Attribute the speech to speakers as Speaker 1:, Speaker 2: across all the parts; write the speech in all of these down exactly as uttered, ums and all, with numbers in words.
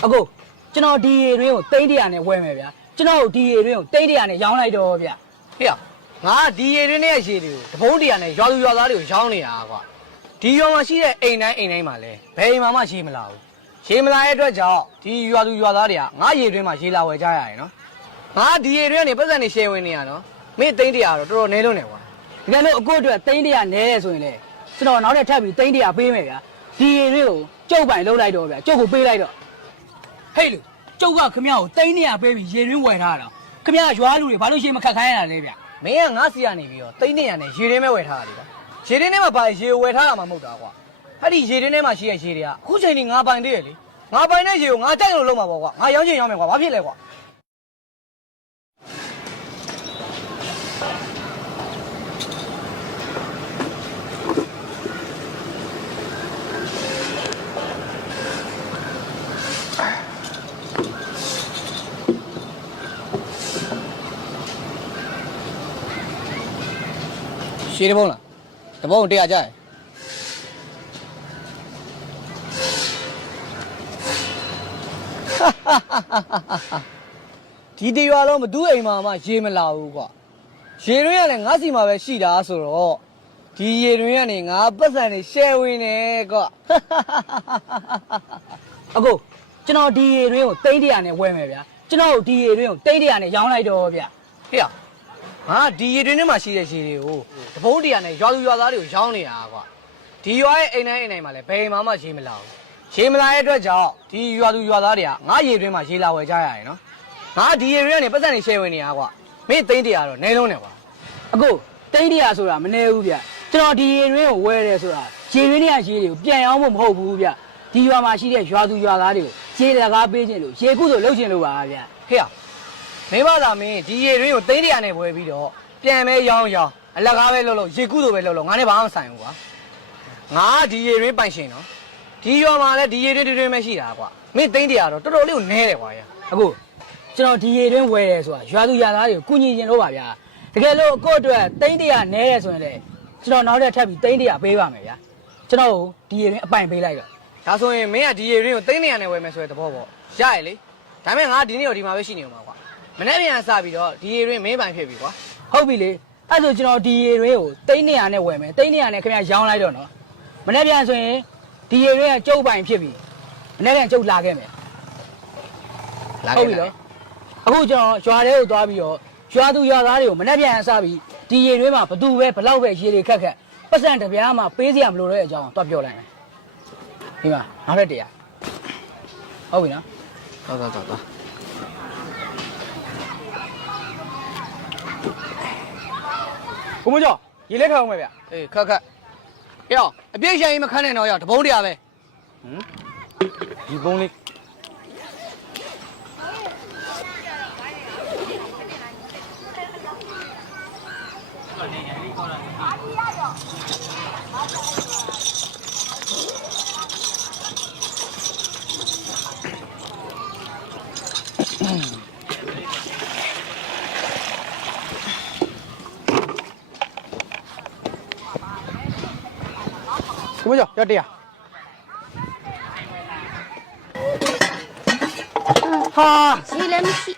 Speaker 1: အခုကျွန်တော်ဒီရေတွင်းကိုတိန်းတရာနဲ့ဝယ်မယ်ဗျာကျွန်တော်ဒီရေတွင်းကိုတိန်းတရာနဲ့ရောင်းလိုက်တော့ဗျာဟေ့ငါဒီရေတွင်းနဲ့ရေတွေကိုတပုံးတရာနဲ့ရွာသူရွာသားတွေကိုရောင်းနေတာကွာဒီရွာမှာရှိတဲ့အိမ်တိုင်းအိမ်တိုင်းမှာလဲဘယ်အိမ်မှာမှရေမလာဘူးရေမလာတဲ့အတွက်ကြောင့်ဒီရွာသူရွာသားတွေကငါရေတွင်းမှာရေလာဝယ်ကြရတယ်နော်ငါဒီရေတွင်းကနေပတ်စံနေရှယ်ဝင်နေရနော်မင်းတိန်းတရာတော့တော်တော်နဲလုံးနေကွာဒီကနေ့အခုအတွက်တိန်းတရာနဲတယ်ဆိုရင်လေကျွန်တော်နောက်ထပ်ထပ်ပြီးတိန်းတရာပေးမယ်ဗျာဒီရေတွင်းကိုကျုပ်ပိုင်လုံးလိုက်တော့ဗျာကျုပ်ကိုပေးလိုက်တော့ဟေးလူကျုပ်ကခမရကိုတိန်းတရာပေးပြီးရေတွင်းဝယ်ထားတာခမရရွာလူတွေဘာလို့ရေမခတ်ခိုင်းရတာလဲဗျာမင်းကငါစီကနေပြီးတော့တိန်းတရာနဲ့ရေတွင်းမဲ့ဝယ်ထားတာလေရေတွင်းထဲမှာဘာရေဝယ်ထားတာမှမဟုတ်တာကွာအဲ့ဒီရေတွင်းထဲမှာရှိတဲ့ရေတွေကအခုချိန်ကြီးငါပိုင်သေးရလေငါပိုင်တဲ့ရေကိုငါကြိုက်လို့လုံးမှာပေါ့ကွာငါရောင်းချင်ရောင်းမယ်ကွာဘာဖြစ်လဲကွာရှည်တဘုံလားတဘုံတရားကြရဒီတရွာလုံးမတူးအိမ်မှာမှရေမလာဘူးကွာရေတွင်းကလည်းငါစီမှာပဲရှိတာဆိုတော့ဒီရေတွင်းကနေငါပတ်စံနေရှယ်ဝင်နေကွာအခုကျွန်တော်ဒီရေတွင်းကိုတိန်းတရာနဲ့ဝယ်မယ်ဗျာကျွန်တော်ဒီရေတွင်းကိုတိန်းတရာနဲ့ရောင်းလိုက်တော့ဗျာဟေ့ငါဒီရေတွင်းထဲမှာရှိတဲ့ရေတွေကိုတပုံးတရာနဲ့ရွာသူရွာသားတွေကိုရောင်းနေတာကွာဒီရွာရဲ့အိမ်တိုင်းအိမ်တိုင်းမှာလည်းဘယ်အိမ်မှာမှရေမလာဘူးရေမလာတဲ့အတွက်ကြောင့်ဒီရွာသူရွာသားတွေကငါရေတွင်းမှာရေလာဝယ်ကြရတယ်နော်ငါဒီရေတွင်းကနေပတ်စံနေရှယ်ဝင်နေတာကွာမင်းသိန်းတရာတော့နဲလုံးနေကွာအခုသိန်းတရာဆိုတာမနေဘူးဗျကျွန်တော်ဒီရေတွင်းကိုဝယ်တယ်ဆိုတာရေတွင်းတွေကရေတွေကိုပြန်ရောင်းဖို့မဟုတ်ဘူးဗျဒီရွာမှာရှိတဲ့ရွာသူရွာသားတွေကိုရေတကားပေးခြင်းလို့ရေကုသို့လုပ်ခြင်းလို့ပါဗျဟေ့မင်းပါသားမင်းဒီရေတွင်းကိုသိန်းတရာနဲ့ဝယ်ပြီးတော့ပြန်မဲရောင်းရောင်းအလကားပဲလုပ်လို့ရေကုသို့ပဲလုပ်လို့ငါနဲ့ဘာမှမဆိုင်ဘူးကွာငါဒီရေတွင်းပိုင်ရှင်နော်ဒီရွာမှာလည်းဒီရေတွင်းတွင်းပဲရှိတာကွာမင်းသိန်းတရာတော့တော်တော်လေးကိုနဲတယ်ကွာအခုကျွန်တော်ဒီရေတွင်းဝယ်တယ်ဆိုတာရွာသူရွာသားတွေကိုကုညီခြင်းလို့ပါဗျာတကယ်လို့ကို့အတွက်သိန်းတရာနဲတယ်ဆိုရင်လေကျွန်တော်နောက်ထပ်ထပ်ပြီးသိန်းတရာပေးပါမယ်ဗျာကျွန်တော်ဒီရေတွင်းအပိုင်ပေးလိုက်တော့ဒါဆိုရင်မင်းကဒီရေတွင်းကိုသိန်းတရာနဲ့ဝယ်မယ်ဆိုတဲ့သဘောပေါ့ရရလေဒါပေမဲ့ငါဒီနေ့တော့ဒီမှာပဲရှိနေမှာကွာမနေ့ပြန်စပြီးတော့ဒီရေတွင်းမင်းပိုင်ဖြစ်ပြီကွာဟုတ်ပြီလေအဲ့ဆိုကျွန်တော်ဒီရေတွင်းကိုသိန်းတရာနဲ့ဝယ်မယ်သိန်းတရာနဲ့ခင်ဗျာရောင်းလိုက်တော့နော်မနေ့ပြန်ဆိုရင်ဒီရေတွင်းကကျုပ်ပိုင်ဖြစ်ပြီမနေ့ပြန်ကျုပ်လာခဲ့မယ်လာခဲ့ပြီနော်အခုကျွန်တော်ရွာထဲကိုသွားပြီးတော့ရွာသူရွာသားတွေကိုမနေ့ပြန်စပြီးဒီရေတွင်းမှာဘသူပဲဘလောက်ပဲရေတွေခက်ခက်ပတ်စံတပြားမှာပေးစရာမလိုတဲ့အကြောင်းတော့ပြောလိုက်မယ်ဒီမှာနောက်ထပ်တရားဟုတ်ပြီနော်ဟုတ်တော့တော့ကိုမကျော်ရေလက်ခတ်အောင်မယ်ဗျအေးခက်ခက်ဟေ့အပြည့်ရှင်ကြီးမခန်းနဲ့တော့ရောက်တပုံးတရားပဲဟမ်ဒီပုံးလေးကိုမကျော်ရတရားဟာ
Speaker 2: ရေလည်းမရှိ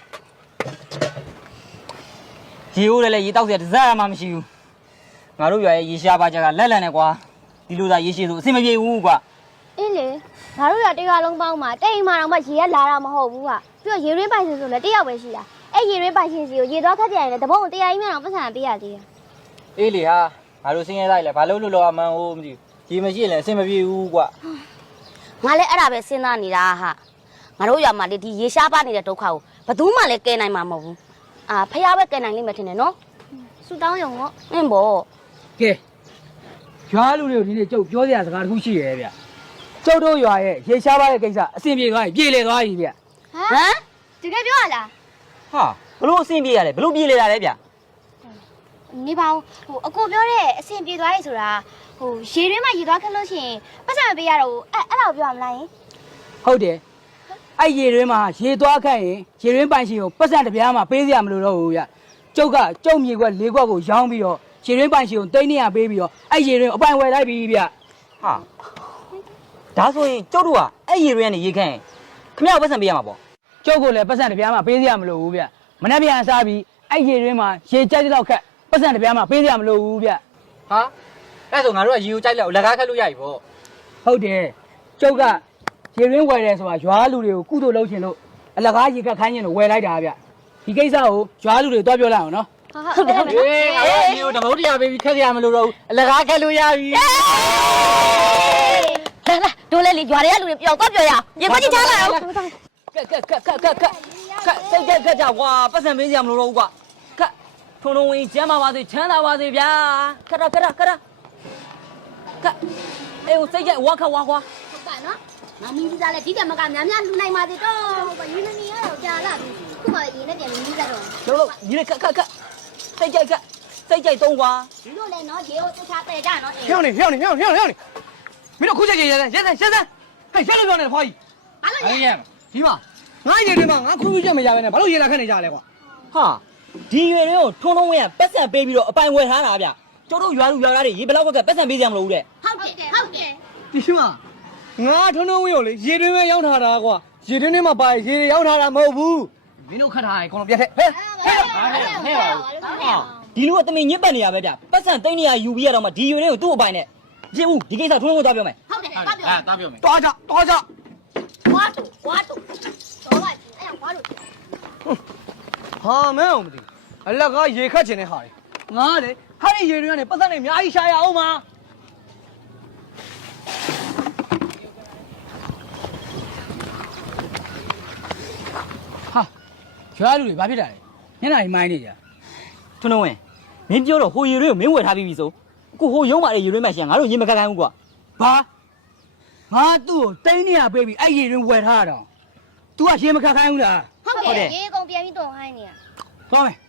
Speaker 1: ရေဦးလည်းရေတောက်စရာတစ်စက်မှမရှိဘူးငါတို့ရွာရဲ့ရေရှားပါကြကလက်လန်နဲ့ကွာဒီလိုသာရေရှိဆိုအဆင်မပြေဘူးကွာ
Speaker 2: အေးလေငါတို့ရွာတစ်ရွာလုံးပေါင်းမှာတိမ်မာတော့မှရေကလာတာမဟုတ်ဘူးကွာပြီးတော့ရေရင်းပိုင်ရှင်ဆိုလည်းတစ်ယောက်ပဲရှိတာအဲ့ရေရင်းပိုင်ရှင်စီကိုရေသွားခတ်ကြရင်လည်းတပုံးတရားကြီးများတော့ပတ်စံပေးရသေးတယ်
Speaker 1: အေးလေဟာငါတို့စင်းရဲလိုက်လဲဘာလို့လို့လောအမှန်ဟိုမသိဘူးရေမရှိရင်လည်းအဆင်မပြေဘူးကွာ
Speaker 2: ငါလည်းအဲ့ဒါပဲစဉ်းစားနေတာဟာငါတို့ရွာမှာလေဒီရေရှားပါနေတဲ့ဒုက္ခကိုဘယ်သူမှလည်းကယ်နိုင်မှာမဟုတ်ဘူးအာဖះပဲကယ်နိုင်လိမ့်မယ်ထင်တယ်နော်ဆူတောင်းရုံတော့အင်းပေါ့
Speaker 1: ကဲရွာလူတွေကိုဒီနေ့ကျုပ်ပြောစရာစကားတစ်ခုရှိရဲဗျကျုပ်တို့ရွာရဲ့ရေရှားပါတဲ့ကိစ္စအဆင်ပြေသွားပြီပြေလေသွားပြီဗျ
Speaker 2: ဟမ်ဒီကပြောရလား
Speaker 1: ဟာဘလို့အဆင်ပြေရလဲဘလို့ပြေလေတာလဲဗျ
Speaker 2: နေပါဦးဟိုအကိုပြောတဲ့အဆင်ပြေသွားပြီဆိုတာဟိုရေတွင်းမှာရေသွားခက်လို့ရှိရင်ပတ်စံမပေးရတော့အဲ့အဲ့လောက်ပြောရမလားယင်
Speaker 1: ဟုတ်တယ်အဲ့ရေတွင်းမှာရေသွားခတ်ရင်ရေတွင်းပိုင်ရှင်ကိုပတ်စံတပြားမှာပေးစရာမလိုတော့ဘူးဗျကျုပ်ကကျုပ်မြေကွက်လေးကွက်ကိုရောင်းပြီးတော့ရေတွင်းပိုင်ရှင်ကိုတိန်းနေရပေးပြီးတော့အဲ့ရေတွင်းအပိုင်ဝယ်လိုက်ပြီဗျဟာဒါဆိုရင်ကျုပ်တို့ကအဲ့ရေတွင်းကနေရေခန့်ရင်
Speaker 3: ခင်ဗျားပတ်စံပေးရမှာပေါ့
Speaker 1: ကျုပ်ကလည်းပတ်စံတစ်ပြားမှပေးစရာမလိုဘူးဗျမနေ့ပြန်စားပြီးအဲ့ရေတွင်းမှာရေကြိုက်တဲ့လောက်ခက်ပတ်စံတစ်ပြားမှပေးစရာမလိုဘူးဗျ
Speaker 3: ဟာအဲ့ဆိုငါတို့ကရေကိုကြိုက်လောက်လက်ကားခတ်လို့ရပြီပေါ့
Speaker 1: ဟုတ်တယ်ကျုပ်ကရေတွင်းဝယ်တယ်ဆိုတာရွာလူတွေကိုကုသိုလ်လုပ်ချင်လို့အလကားရေခက်ခိုင်းချင်လို့ဝယ်လိုက်တာဗျဒီကိစ္စကိုရွာလူတွေတွားပြောလိုက်အောင်နော်
Speaker 2: ဟုတ်တယ်ဟုတ်တယ်
Speaker 3: အေးငါတို့ရေကိုတမုတ်တရားပေးပြီးခက်ရမလို့တော့ဘူးလက်ကားခတ်လို့ရပြီ
Speaker 2: လာလာတို့လည်းလေရွာတွေကလူတွေပျောက်တော့ပျောက်ရအောင်ရေခွက်ကြီးထားလိုက်အောင်
Speaker 3: ကက်ကက်ကက်ကက်ကက်ကက်စိတ်ကက်ကက်ကြကွာပတ်စံပေးစရာမလိုတော့ဘူးကွာကက်ထုံထုံဝင်ကျမ်းပါပါစေချမ်းသာပါစေဗျာခရခရခရကက်အေးစိတ်ကက်ဝါခဝါခွာ
Speaker 2: ဟုတ်ကဲ့နော်မမင်းကြီးစားလဲဒီတက်မကများများလူနိုင်ပါသေးတော့ဟုတ်ပါရင်းနေရတော့ကြာလာပြီခုမှရင်းနဲ့ပြန်ပြီးကြီးစားတော့
Speaker 3: လုံးလုံးညီလေးကက်ကက်ကက်စိတ်ကက်ကက်စိတ်ကြိုက်သုံးကွာ
Speaker 2: ဒီလိုလဲနော်ရေကိုသူချတဲ့ကြနော်အေး
Speaker 1: ဟျောင်းနေဟျောင်းနေဟျောင်းနေဟျောင်းနေဟျောင်းနေမင်းတို့ခုချက်ချင်းရဲစမ်းရဲစမ်းရဲစမ်းဟဲ့ရှက်လို့ပြောနေတယ်ဖွာကြီး
Speaker 2: ဘာလို့
Speaker 1: အေး
Speaker 2: လဲ
Speaker 1: ရဒီမှာငါရေတွင်းမှာငါခွင့်ပြုချက်မရဘဲနဲ့ဘာလို့ရေလာခက်နေကြလဲကွာ
Speaker 3: ဟာဒီရွယ်တွေကိုထုံထုံဝင်ကပတ်စံပေးပြီးတော့အပိုင်ဝယ်ထားတာဗျကျတို့ရွာလူရွာသားတွေရေဘလောက်ကပတ်စံပေးစရာမလိုဘူးတဲ့
Speaker 2: ဟုတ်တယ်ဟုတ်တယ်
Speaker 1: ဒီမှာငါထုံးထုံးဝင်းကိုလေရေတွင်းပဲရောက်ထားတာကွာရေတွင်းထဲမှာပါရေရောက်ထားတာမဟုတ်ဘူးမင်းတို့ခတ်ထားရင်ကောင်းပြတ်ထဲဟဲ့
Speaker 3: ဒီလူကတမင်ညစ်ပတ်နေရပဲဗျပတ်စံသိန်းနေရယူပြီးရတော့မှဒီရွယ်တွေကိုသူ့အပိုင်နဲ့ပြစ်ဦးဒီကိစ္စထုံထုံကိုသွားပြောမယ်
Speaker 2: ဟုတ်တယ်ဟုတ်တယ်
Speaker 4: အဲတားပြောမယ်
Speaker 1: တွားကြတွားကြ
Speaker 2: ဝါတူဝါတူတော့လိုက်အဲ့ဝါတူ
Speaker 1: ဟာမင်းအောင်မသိအလကားရေခတ်ချင်တဲ့ဟာလေငါလေဟာဒီရေတွင်းကနေပတ်သက်နေအများကြီးရှာရအောင်ပါဟာကျွားလူတွေဘာဖြစ်တာလဲညနေမိုင်းနေကြ
Speaker 3: ထုံထုံဝင်မင်းပြောတော့ဟိုရွယ်တွေကိုမင်းဝယ်ထားပြီးပြီဆိုအခုဟိုရုံးပါလေရွယ်တွေမှရှင်ငါတို့ရေမကက်ခိုင်းဘူးကွာ
Speaker 1: ဘာငါသူ့ကိုတိန်းနေရပေးပြီးအဲ့ရေတွင်းဝယ်ထားတာ तू ကရေမခတ်ခိုင်းဘူးလား
Speaker 2: ဟုတ်တယ်ရေကုန်ပြန်ပြီးတော့ဟိုင်းနေရ
Speaker 1: သွားမယ်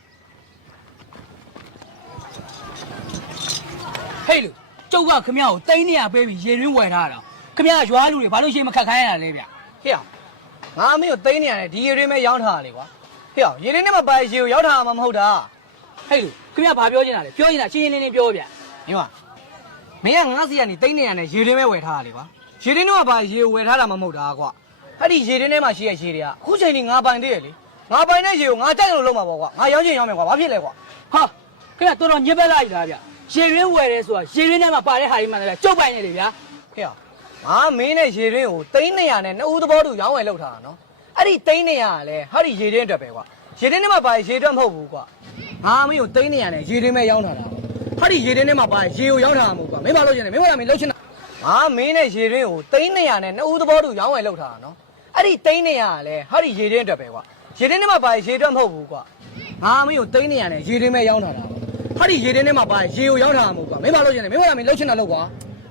Speaker 1: ဟေးလူကျုပ်ကခမရကိုတိန်းနေရပေးပြီးရေတွင်းဝယ်ထားတာခမရရွာလူတွေဘာလို့ရေမခတ်ခိုင်းရတာလဲဗျဟေ့ငါမင်းကိုတိန်းနေရတယ်ဒီရေတွင်းပဲရောင်းထားတာလေကွာဟေ့ရေတွင်းထဲမှာပါရေကိုရောက်ထားမှာမဟုတ်တာဟေးလူခမရဘာပြောချင်တာလဲပြောချင်တာရှင်းရှင်းလင်းလင်းပြောဗျမင်းကမင်းကငါးစီကနေတိန်းနေရတယ်ရေတွင်းပဲဝယ်ထားတာလေကွာရေတွင်းထဲမှာပါရေကိုဝယ်ထားတာမဟုတ်တာကွာအဲ့ဒီရေတွင်းထဲမှာရှိတဲ့ရေတွေကအခုချိန်ကြီးငါပိုင်သေးရလေငါပိုင်တဲ့ရေကိုငါကြိုက်လို့လုံးမှာပေါ့ကွာငါရောင်းချင်ရောင်းမယ်ကွာဘာဖြစ်လဲကွာဟာခင်ဗျတော်တော်ညစ်ပက်လိုက်တာဗျရေရင်းဝယ်တယ်ဆိုတာရေရင်းထဲမှာပါတဲ့ဟာကြီးမှလည်းကျုပ်ပိုင်နေတယ်ဗျာခင်ဗျငါမင်းနဲ့ရေရင်းကိုတိန်းနေရနဲ့နှစ်ဦးသဘောတူရောင်းဝယ်လုပ်ထားတာနော်အဲ့ဒီတိန်းနေရကလည်းဟာဒီရေရင်းအတွက်ပဲကွာရေရင်းထဲမှာပါရေအတွက်မဟုတ်ဘူးကွာငါမင်းကိုတိန်းနေရနဲ့ရေရင်းပဲရောင်းထားတာဟာဒီရေရင်းထဲမှာပါရေကိုရောင်းထားမှာမဟုတ်ကွာမင်းဘာလို့ကျင်လဲမင်းကမင်းလှုပ်ချင်တာငါမင်းနဲ့ရေရင်းကိုတိန်းနေရနဲ့နှစ်ဦးသဘောတူရောင်းဝယ်လုပ်ထားတာနော်အဲ့ဒီတိန်းနေရကလည်းဟာဒီရေရင်းအတွက်ပဲကွာရေရင်းထဲမှာပါရေအတွက်မဟုတ်ဘူးကွာငါမင်းကိုတိန်းနေရနဲ့ရေရင်းပဲရောင်းထားတာဟာဒီရေရင်းထဲမှာပါရေကိုရောင်းထားမှာမဟုတ်ကွာမင်းဘာလို့ကျင်လဲမင်းကမင်းလှုပ်ချင်တာလုပ်ကွာ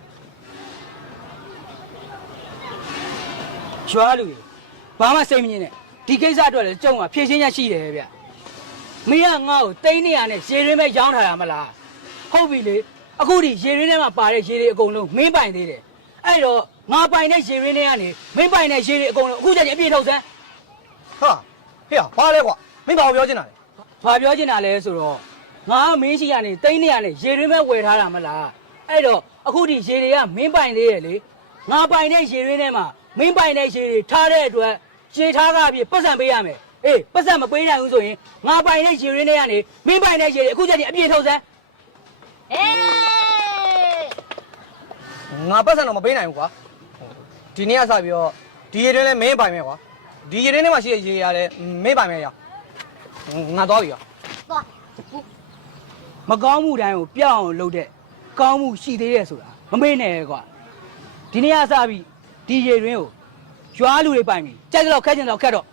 Speaker 1: ရွာလူဘာမှစိတ်မငြင်းနဲ့ဒီကိစ္စအတွက်လည်းကြုံကဖြည့်ရှင်းရရှိတယ်ဗျမင်းကငါ့ကိုတိန်းနေရနဲ့ရေရင်းပဲရောင်းထားတာမလားဟုတ်ပြီလေအခုဒီရေရင်းထဲမှာပါတဲ့ရေတွေအကုန်လုံးမင်းပိုင်သေးတယ်အဲ့တော့ငါပိုင်တဲ့ရေရင်းထဲကနေမင်းပိုင်တဲ့ရေတွေအကုန်လုံးအခုချက်ချင်းအပြည့်ထုတ်စမ်းဟာဟေ့ဘာလဲကွာမင်းဘာပြောချင်တာလဲဘာပြောချင်တာလဲဆိုတော့ငါမင်းရှိရနေတိန်းနေရနဲ့ရေရင်းပဲဝယ်ထားတာမလားအဲ့တော့အခုဒီရေတွေကမင်းပိုင်သေးရဲ့လေငါပိုင်တဲ့ရေရင်းထဲမှာမင်းပိုင်တဲ့ရေတွေထားတဲ့အတွက်ရေထားကားပြီးပတ်စံပေးရမယ်အေးပတ်စံမပေးနိုင်ဘူးဆိုရင်ငါပိုင်တဲ့ရေရင်းထဲကနေမင်းပိုင်တဲ့ရေတွေအခုချက်ချင်းအပြည့်ထုတ်စမ်း
Speaker 2: အေး
Speaker 1: ငါပတ်စံတော့မပေးနိုင်ဘူးကွာဒီနေ့ကစပြီးတော့ဒီရေတွင်းလဲမင်းပိုင်မယ်ကွာဒီရေတွင်းထဲမှာရှိတဲ့ရေရလဲမင်းပိုင်မယ်ရငါသွားပြီကွာ
Speaker 2: သွား
Speaker 1: မကောင်းမှုတိုင်းကိုပြောင်းအောင်လုပ်တဲ့ကောင်းမှုရှိသေးတယ်ဆိုတာမမေ့နဲ့ကွာဒီနေ့ကစပြီးဒီရေတွင်းကိုရွာလူတွေပိုင်ပြီကြိုက်ကြတော့ခက်ကြတော့ခက်တော့